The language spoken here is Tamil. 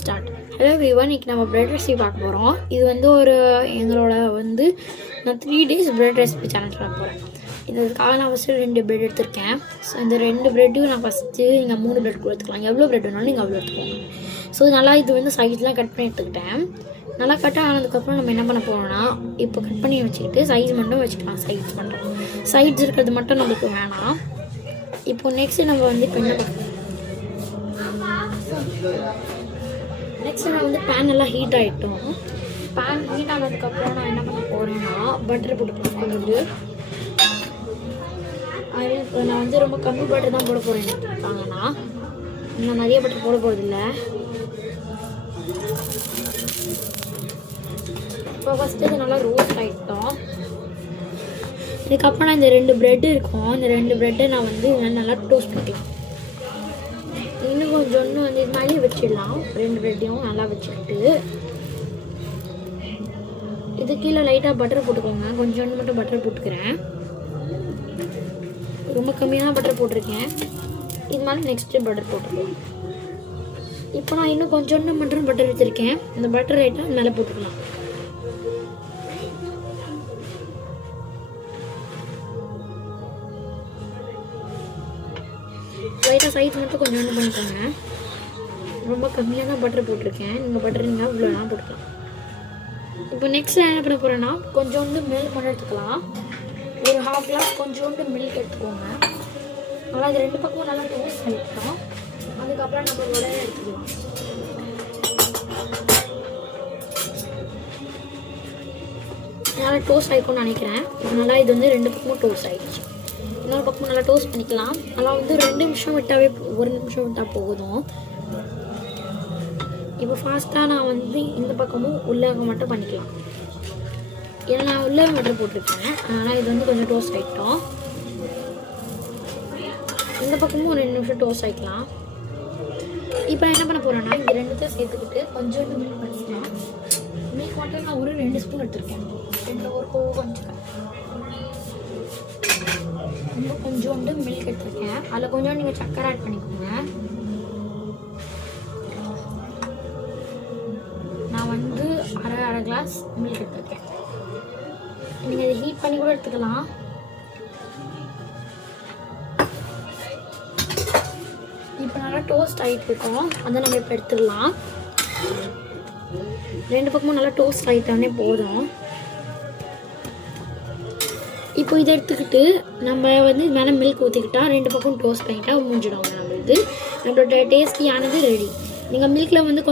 ஸ்டார்ட். ஹலோ எவ்ரிவன், இன்றைக்கி நம்ம பிரெட் ரெசிபி பார்க்க போகிறோம். இது வந்து எங்களோட நான் 3 days பிரெட் ரெசிபி சேனல் பண்ண போகிறேன். இதுக்காக நான் ஃபஸ்ட்டு 2 பிரெட் எடுத்திருக்கேன். ஸோ இந்த 2 பிரெட்டையும் நான் ஃபஸ்ட்டு நீங்கள் 3 பிரெட் கூட எடுத்துக்கலாம். எவ்வளோ பிரெட் வேணாலும் நீங்கள் அவ்வளோ எடுத்துக்கோங்க. ஸோ நல்லா இது சைஸ்லாம் கட் பண்ணி எடுத்துக்கிட்டேன். நல்லா கட் ஆனதுக்கப்புறம் நம்ம என்ன பண்ண போகிறோம்னா, இப்போ கட் பண்ணி வச்சுக்கிட்டு சைஸ் மட்டும் வச்சுக்கலாம். சைட்ஸ் இருக்கிறது மட்டும் நம்மளுக்கு வேணாம். இப்போ நெக்ஸ்ட்டு நம்ம இப்போ என்ன பண்ணணும், நெக்ஸ்ட்டு நான் பேன் எல்லாம் ஹீட் ஆகிட்டோம். பேன் ஹீட் ஆனதுக்கப்புறம் நான் என்ன பண்ண போகிறேன்னா, பட்டர் போட்டுக்கலாம். இப்போ நான் ரொம்ப கம்மி பட்டர் தான் போட போகிறேன். எடுத்துக்கிட்டாங்கன்னா நான் நிறைய பட்டர் போட போகிறதில்ல. இப்போ ஃபஸ்ட்டு இது நல்லா ரோஸ்ட் ஆகிட்டோம். இதுக்கப்புறம் நான் இந்த 2 பிரெட் இருக்கும், இந்த 2 பிரெட்டை நான் நல்லா டோஸ்ட் பண்ணிக்கலாம். இன்னும் கொஞ்சம் இது மாதிரியே வச்சிடலாம். 2 பிரெட்டையும் நல்லா வச்சுக்கிட்டு இது கீழே லைட்டாக பட்டர் போட்டுக்கோங்க. கொஞ்சோண்டு மட்டும் பட்டர் போட்டுக்கிறேன். ரொம்ப கம்மியாக பட்டர் போட்டிருக்கேன். இது மாதிரி நெக்ஸ்ட்டு பட்டர் போட்டுக்கலாம். இப்போ நான் இன்னும் கொஞ்சோண்டு மட்டும் பட்டர் எடுத்திருக்கேன். இந்த பட்டர் லைட்டாக மேலே போட்டுக்கலாம். லைட்டாக சைஸ் மட்டும் கொஞ்சோண்டு பண்ணிக்கோங்க. ரொம்ப கம்மியாக தான் பட்டர் போட்டிருக்கேன். நீங்கள் பட்டர் நீங்கள் இவ்வளோலாம் போட்டுக்கலாம். இப்போ நெக்ஸ்ட் என்ன பண்ண போகிறேன்னா, கொஞ்சோண்டு மில்க் மட்டும் எடுத்துக்கலாம். ஒரு 1/2 glass கொஞ்சோண்டு மில்க் எடுத்துக்கோங்க. நல்லா இது 2 பக்கமும் நல்லா டோஸ்ட் பண்ணிக்கலாம். அதுக்கப்புறம் நம்ம உடனே எடுத்துக்கலாம். நல்லா டோஸ்ட் ஆகிக்கும்னு நினைக்கிறேன். நல்லா இது 2 பக்கமும் டோஸ்ட் ஆகிடுச்சு. இன்னொரு பக்கம் நல்லா டோஸ்ட் பண்ணிக்கலாம். நல்லா 2 நிமிஷம் விட்டாவே 1 நிமிஷம் விட்டால் போதும். இப்போ ஃபாஸ்ட்டாக நான் இந்த பக்கமும் உள்ளக மட்டும் பண்ணிக்கலாம். ஏன்னா நான் உள்ளக மட்டும் போட்டிருக்கேன். அதனால் இது கொஞ்சம் டோஸ்ட் ஆகிட்டோம். இந்த பக்கமும் 2 நிமிஷம் டோஸ்ட் ஆகிக்கலாம். இப்போ என்ன பண்ண போகிறேன்னா, இந்த 2த்தையும் சேர்த்துக்கிட்டு கொஞ்சோண்டு மில்க் பண்ணிக்கலாம். மில்க் மட்டும் நான் ஒரு 2 ஸ்பூன் எடுத்துருக்கேன். கொஞ்சோண்டு மில்க் எடுத்துருக்கேன். அதில் கொஞ்சோண்டு நீங்கள் சக்கரை ஆட் பண்ணிக்கோங்க. நான் அரை கிளாஸ் மில்க் எடுத்துருக்கேன். நீங்கள் இதை ஹீட் பண்ணி கூட எடுத்துக்கலாம். இப்போ நல்லா டோஸ்ட் ஆகிட்டு இருக்கோம். அதை நம்ம இப்போ எடுத்துடலாம். 2 பக்கமும் நல்லா டோஸ்ட் ஆகிட்டோன்னே போதும். இப்போ இதை எடுத்துக்கிட்டு நம்ம மேலே மில்க் ஊற்றிக்கிட்டா 2 பக்கம் டோஸ்ட் பண்ணிக்கிட்டா முடிஞ்சிடும். நம்மளோட டேஸ்டியானது ரெடி. நீங்கள் மில்கில் கொஞ்சம்